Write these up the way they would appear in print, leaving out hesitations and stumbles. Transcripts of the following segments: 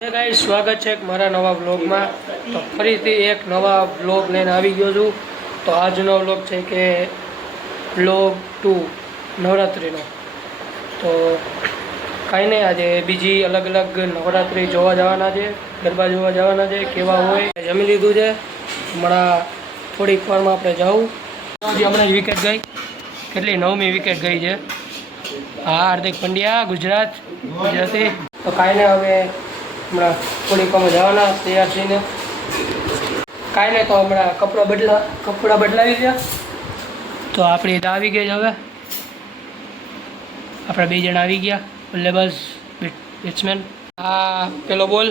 Guys સ્વાગત છે મારા નવા વ્લોગમાં। તો ફરીથી એક નવા વ્લોગ લઈને આવી ગયો છું। તો આજનો વ્લોગ છે કે વ્લોગ 2 નવરાત્રિનો। તો કાંઈ નહીં, આજે બીજી અલગ અલગ નવરાત્રિ જોવા જવાના છે, ગરબા જોવા જવાના છે, કેવા હોય જમી લીધું છે। હમણાં થોડીક વારમાં આપણે જવું। હમણાં જ વિકેટ ગઈ, કેટલી 9મી વિકેટ ગઈ છે। હા, હાર્દિક પંડ્યા ગુજરાત ગુજરાતી। તો કાંઈ નહીં, હવે હમણાં થોડીક અમે જવાના તૈયાર થઈને। કાંઈ નહીં, તો હમણાં કપડાં બદલાવી ગયા। તો આપણી ઈદ આવી ગઈ છે। હવે આપણા 2 જણા આવી ગયા, બલ્લેબાજ બેટ્સમેન। આ પેલો બોલ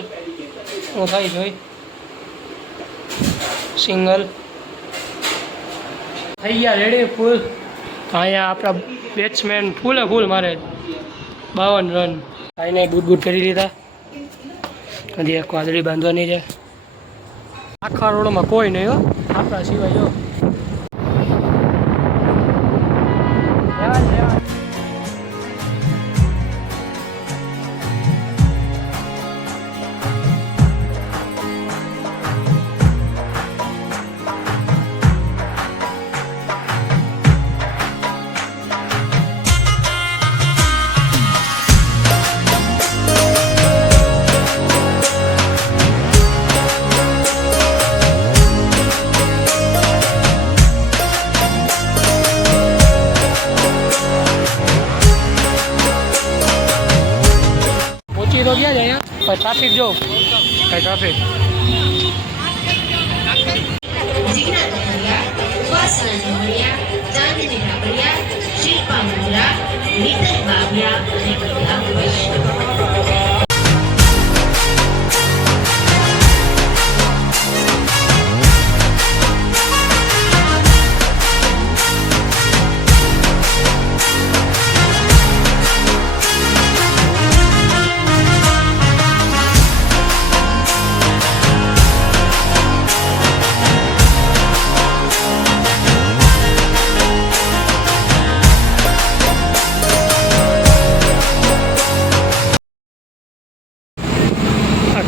હું થાય જોઈ, સિંગલ થઈ ગયા, રેડી ફૂલ। અહીંયા આપણા બેટ્સમેન ફૂલે ફૂલ મારે 52 રન। કાંઈ નહીં, બૂટ કરી લીધા, હજી એક વાદળી બાંધવાની છે। આખા રોડમાં કોઈ નહીં હો, આપણા સિવાય જો। તો ગયા છે અહીંયા, પણ ટ્રાફિક જો, કઈ ટ્રાફિક।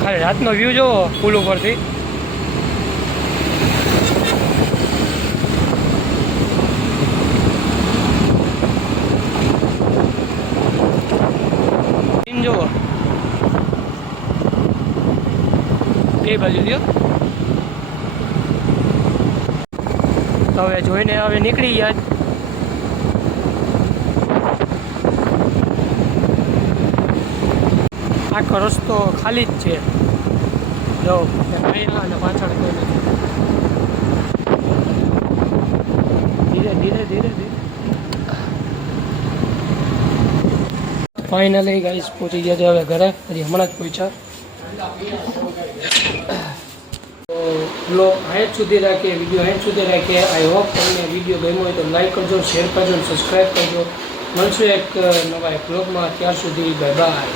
ખાલી રાતનો વ્યૂ જોવો પુલ ઉપરથી। જોવો બે બાજુ દો। તો હવે જોઈને હવે નીકળી ગયા। આખો રસ્તો ખાલી જ છે, જો અહીંયા અને પાછળ કોઈ નથી। ધીરે ધીરે ધીરે ધીરે ફાઇનલી ગાઈસ પહોંચી ગયા છે હવે ઘરે, હજી હમણાં જ પહોંચ્યા। તો બ્લોગ અહીં સુધી રાખીએ, વિડીયો અહીં સુધી રાખીએ। આઈ હોપ તમને વિડીયો ગમ્યો હોય તો લાઈક કરજો, શેર કરજો, સબસ્ક્રાઈબ કરજો। મળશું એક નવા બ્લોગમાં, ત્યાર સુધી બાય બાય।